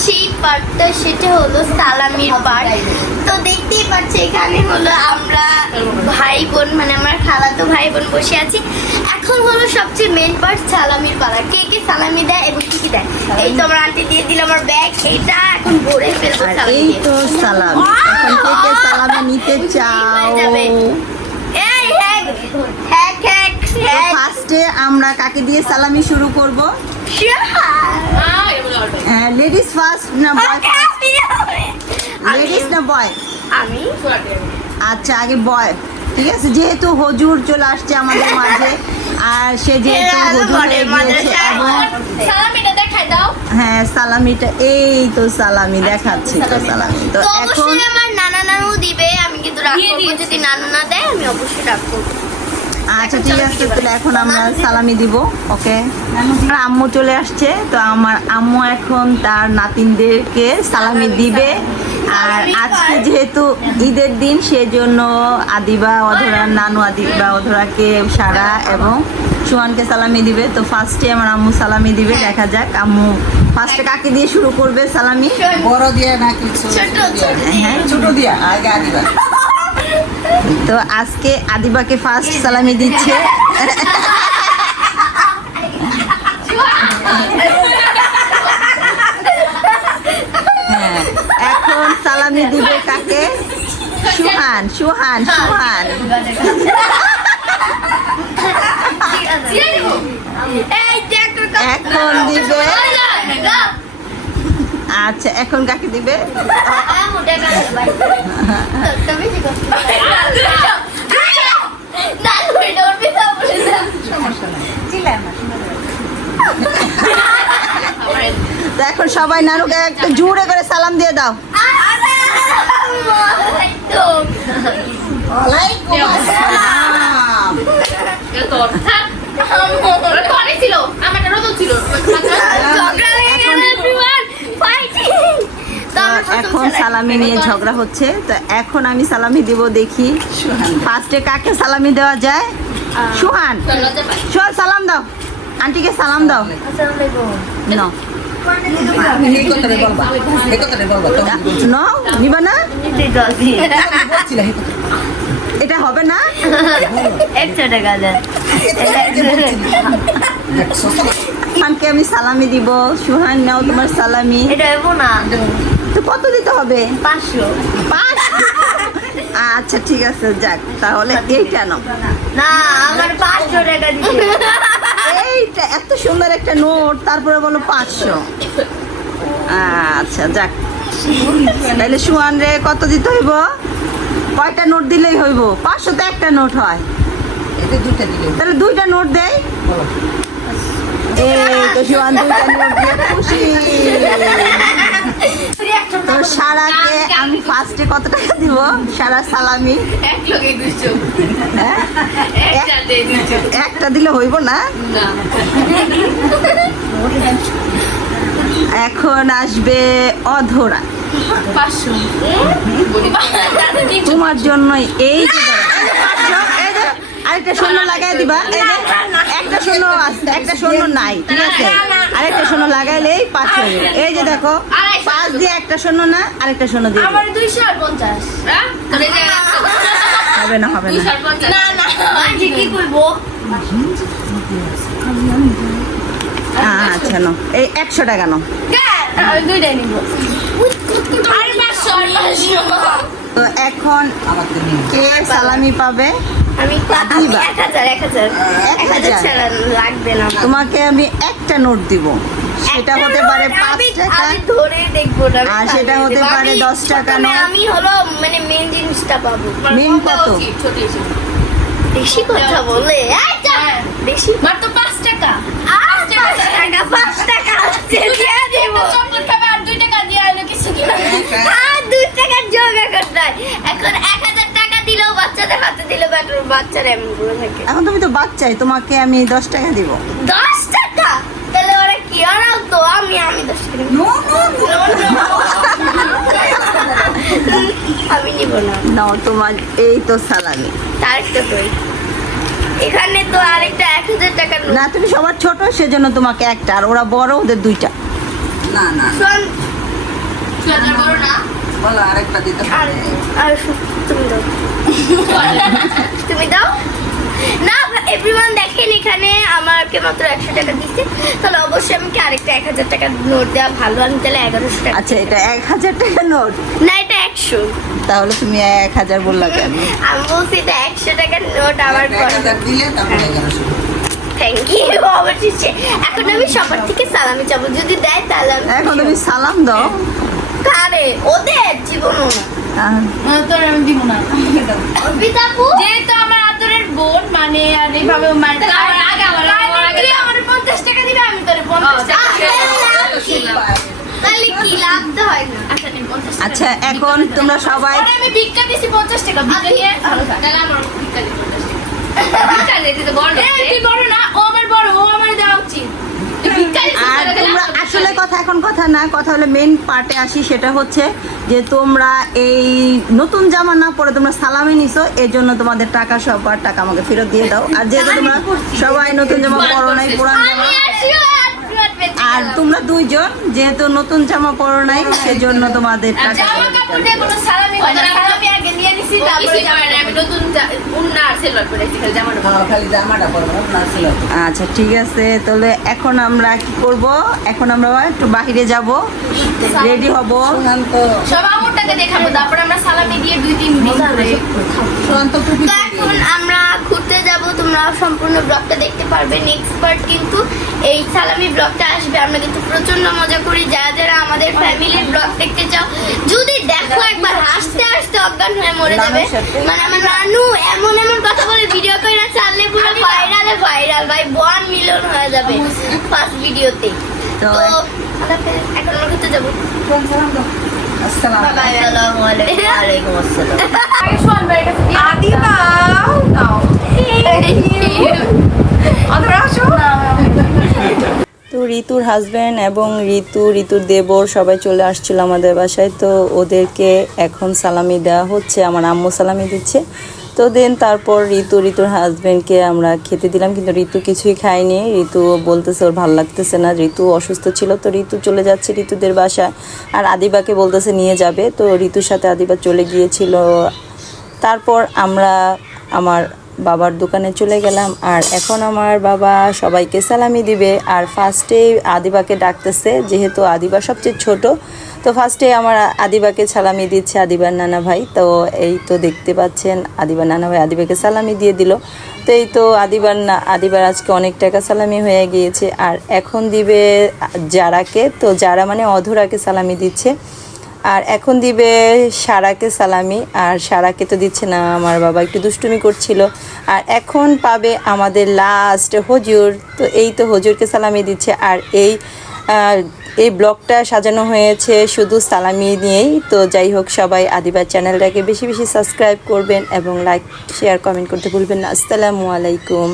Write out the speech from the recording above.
সেই পার্টটা সেটা হলো সালামির পার্ট। তো দেখতেই পাচ্ছি এখানে হলো আমরা ভাই বোন মানে আমার খালাতো ভাই বোন বসে আছি। এখন হলো সবচেয়ে মেন পার্ট সালামির পালা। কে কে সালামি দেয় এবং কি কি দেয়। এই তো আমার আন্টি দিয়ে দিল আমার ব্যাগ, এটা এখন ভরে ফেলবো সালামি এই দিয়ে। তো সালামি। এখন কে কে সালামি নিতে চাও? এই হ্যাক হ্যাক হ্যাক হ্যাক। ফার্স্টে আমরা কাকে দিয়ে সালামি শুরু করব? লেডিস ফার্স্ট না বয় ফার্স্ট? লেডিস না বয়? আমি আচ্ছা আগে বয়, ঠিক আছে। যেহেতু হুজুর চলে আসছে আমাদের মাঝে, আর সে যেহেতু হুজুর হয়ে গিয়েছে এবং সালামিটা দেখাই দাও। হ্যাঁ সালামিটা এই তো সালামি দেখাচ্ছি তো সালামি। তো তো এখন অবশ্যই আমার নানা নানু দিবে, আমি কিন্তু রাগ করবো যদি নানু না দেয়, আমি অবশ্যই রাগ করবো। আচ্ছা ঠিক আছে, তাহলে এখন আমরা সালামি দিব। ওকে, আমার আম্মু চলে আসছে, তো আমার আম্মু এখন তার নাতিনদেরকে সালামি দিবে। আর আজকে যেহেতু ঈদের দিন, সেজন্য আদিবা অধরা, নানু আদিবা অধরাকে সারা এবং সুহানকে সালামি দিবে। তো ফার্স্টে আমার আম্মু সালামি দিবে, দেখা যাক আম্মু ফার্স্টে কাকে দিয়ে শুরু করবে সালামি। বড় দিয়া নাকি হ্যাঁ ছোট দিয়া? আগে আদিবা। তো আজকে আদিবাকে ফার্স্ট সালামি দিচ্ছে। হ্যাঁ, এখন সালামি দিবে কাকে? সুহান সুহান সুহান। এখন দিবে। আচ্ছা এখন কাকে দিবে? তো এখন সবাই নানুকে একটা জোরে করে সালাম দিয়ে দাও। ওয়ালাইকুম আসসালাম। এখন সালামি নিয়ে ঝগড়া হচ্ছে, তো এখন আমি সালামি দিব, দেখি ফার্স্টে কাকে সালামি দেওয়া যায়। সুহান, সুহান সালাম দাও, আন্টিকে সালাম দাও। নাও এই কথাটা বলবা, এই কথাটা বলবা। তুমি নাও, নিবা না? বলছিলা এই কথা। এটা হবে না? 100 টাকা দেন। সুহানকে আমি সালামি দিব। সুহান নাও তোমার সালামি। এটা হইব না, তো কত দিতে হবে? 500। 500? আচ্ছা ঠিক আছে, যাক তাহলে এইটা নাও। না, আমার 500 টাকা দিতে। এইটা এত সুন্দর একটা নোট, তারপরে বলো 500। আচ্ছা যাক, তাহলে সুহান রে কত দিতে হইব? কয়টা নোট দিলেই হইব? 500 তো একটা নোট হয়, এটা দুইটা দিলে তাহলে 2টা নোট দেয়। বলো। এই তো সুহান 2টা নোট দিয়ে খুশি। তো সারাকে আমি ফার্স্টে কত টাকা দিব? সারা সালামি হ্যাঁ? একটা দিলে হইব না? এখন আসবে অধরা, তোমার জন্যই। এই যে ধরো, এই যে 500, এই যে আরেকটা শূন্য লাগাই দিবা। এই যে একটা শূন্য আছে, একটা শূন্য নাই, ঠিক আছে? আরেকটা শূন্য লাগাইলেই 500 হবে। এই যে দেখো, 5 দিয়ে একটা শূন্য না, আরেকটা শূন্য দিয়ে দিবা। 250। হবে না, হবে না। না না, আজকে কি করবো? আচ্ছা নো, এই 100 টাকা নো। আমি দুইটাই নিব। আর 500। তো এখন আমার তো নেই। কে সালামি পাবে? আমি দিবা। 1000 ছাড়া লাগবে না আমার। তোমাকে আমি একটা নোট দিব, সেটা হতে পারে 5 টাকা, আমি ধরে দেখবো না। আর সেটা হতে পারে 10 টাকা প্রথমে নোট। আমি হলো মানে মেন জিনিসটা পাবো। মেন কত? বেশি কথা বলে এই যা। বেশি মাত্র 5 টাকা। 5 টাকা আছে, দিয়ে দেব। চকলেট খাবে আর 2 টাকা দিয়ে আইলো কিছু কি। আর 2 টাকা জোগাড় করতে হয়। এখন 1000 টাকা দিলেও বাচ্চাদের হাতে দিলে বাচ্চারা এমন করে থাকে। এখন তুমি তো বাচ্চাই, তোমাকে আমি 10 টাকা দিব। 10 টাকা? তাহলে ওরা কি আনাও তো, আমি 10 টাকা। No no no. আমি নিব না। নাও তোমার এই তো সালামি। তারটা কই? এখানে তো আরেকটা 1000 টাকার নোট। না তুমি সবার ছোট, সেজন্য তোমাকে একটা, আর ওরা বড়, ওদের 2টা। না না। শোন, বড় না বলো আরেকটা দিতে আর আর তুমি দাও তুমি দাও না এভরিওয়ান দেখেন এখানে আমাকে মাত্র 100 টাকা দিচ্ছে তাহলে অবশ্যই আমাকে আরেকটা 1000 টাকা নোট দেওয়া ভালো আমি তাহলে 1100 টাকা আচ্ছা এটা 1000 টাকা নোট, না এটা 100 তাহলে তুমি 1000 বললা কেন? আমি বলছি এটা 100 টাকার নোট আমার পরে 1000 দিলে তারপরে 1100 থ্যাংক ইউ অবশেষে এখন আমি সবার থেকে সালামি চাবো যদি দেয় তাহলে এখন তুমি সালাম দাও। কারে ওদের জীবনও না তোর আমি দিব না। অর্পিতাপু যেহেতু আমার আদরের বোন মানে আর এইভাবে মানে তুই আমার 50 টাকা দিবে আমি তোর 50 টাকা তাহলে কি লাভ তো হয় না আচ্ছা এখন তোমরা সবাই ওরে আমি ভিক্ষা দিছি 50 টাকা ভিক্ষা নিয়ে তাহলে আমার ভিক্ষা দিতে 50 টাকা ভিক্ষা দিতে বড় তুই বড় না ও আমার বড় ও আমার দেওয়া উচিত তুই ভিক্ষা দিছিস আর তোমরা আসলে কথা না, কথা হলো মেন পার্টে আসি, সেটা হচ্ছে যে তোমরা এই নতুন জামা না পরে তোমরা সালামি নিছো, এই জন্য তোমাদের টাকা সবার টাকা আমাকে ফেরত দিয়ে দাও। আর যেহেতু তোমরা সবাই নতুন জামা পরো নাই, পুরান জামা, আর তোমরা দুইজন যেহেতু নতুন জামা পরো নাই সেজন্য তোমাদের টাকা জামা কাপড় দিয়ে কোনো সালামি হয় না সালামি আগে নিয়ে নিছি তারপরে আমি নতুন উন্না আর সিলভার পরেছি খালি জামাটা খালি জামাটা পরবো না ছিল। আচ্ছা ঠিক আছে, তাহলে এখন আমরা কি করব, এখন আমরা একটু বাইরে যাব, রেডি হব। সুশান্ত সব আমুরটাকে দেখাবো তারপরে আমরা সালামি দিয়ে 2-3 দিন ধরে সুশান্ত টুপি তো এখন আমরা ঘুরতে যাব, তোমরা সম্পূর্ণ ব্লগটা দেখতে পারবে। নেক্সট পার্ট কিন্তু এই সালামি ব্লগটা আসবে, আমরা কিন্তু প্রচন্ড মজা করি। যারা যারা আমাদের ফ্যামিলির ব্লগ দেখতে চাও যদি দেখো একবার হাসতে হাসতে অজ্ঞান হয়ে মরে যাবে। মানে আমার রানু এমন এমন কথা বলে ভিডিও করে না চাললে পুরো ভাইরাল ভাই 1 মিলিয়ন হয়ে যাবে ফার্স্ট ভিডিওতে। তো এখন আমরা ঘুরতে যাবো। আসসালাম বাই বাই। আসসালামু আলাইকুম আসসালাম। আগে শোন ভাই এটা আদিবা নাও অধরা আসো তো ঋতুর হাজব্যান্ড এবং ঋতুর দেবর সবাই চলে আসছিল আমাদের বাসায়, তো ওদেরকে এখন সালামি দেওয়া হচ্ছে, আমার আম্মু সালামি দিচ্ছে। তো দেন তারপর ঋতুর হাজব্যান্ডকে আমরা খেতে দিলাম, কিন্তু ঋতু কিছুই খায়নি। ঋতু বলতেছে ওর ভালো লাগতেছে না, ঋতু অসুস্থ ছিল। তো ঋতু চলে যাচ্ছে ঋতুদের বাসায়, আর আদিবাকে বলতেছে নিয়ে যাবে। তো ঋতুর সাথে আদিবা চলে গিয়েছিল। তারপর আমরা আমার বাবার দোকানে চলে গেলাম, আর এখন আমার বাবা সবাইকে সালামি দিবে। আর ফার্স্টে আদিবাকে ডাকতেছে, যেহেতু আদিবা সবচেয়ে ছোট, তো ফার্স্টে আমার আদিবাকে সালামি দিচ্ছে আদিবার নানা ভাই। তো এই তো দেখতে পাচ্ছেন আদিবার নানা ভাই আদিবাকে সালামি দিয়ে দিল। তো এই তো আদিবার আজকে অনেক টাকা সালামি হয়ে গিয়েছে। আর এখন দিবে যারাকে, তো যারা মানে অধরাকে সালামি দিচ্ছে। আর এখন দিবে সারাকে সালামি, আর সারাকে তো দিচ্ছে না, আমার বাবা একটু দুষ্টুমি করছিল। আর এখন পাবে আমাদের লাস্ট হুজুর, তো এই তো হুজুরকে সালামি দিচ্ছে। আর এই ব্লগটা সাজানো হয়েছে শুধু সালামি নিয়েই। তো যাই হোক, সবাই আদিবার চ্যানেলটাকে বেশি বেশি সাবস্ক্রাইব করবেন এবং লাইক শেয়ার কমেন্ট করতে ভুলবেন না। আসসালামু আলাইকুম।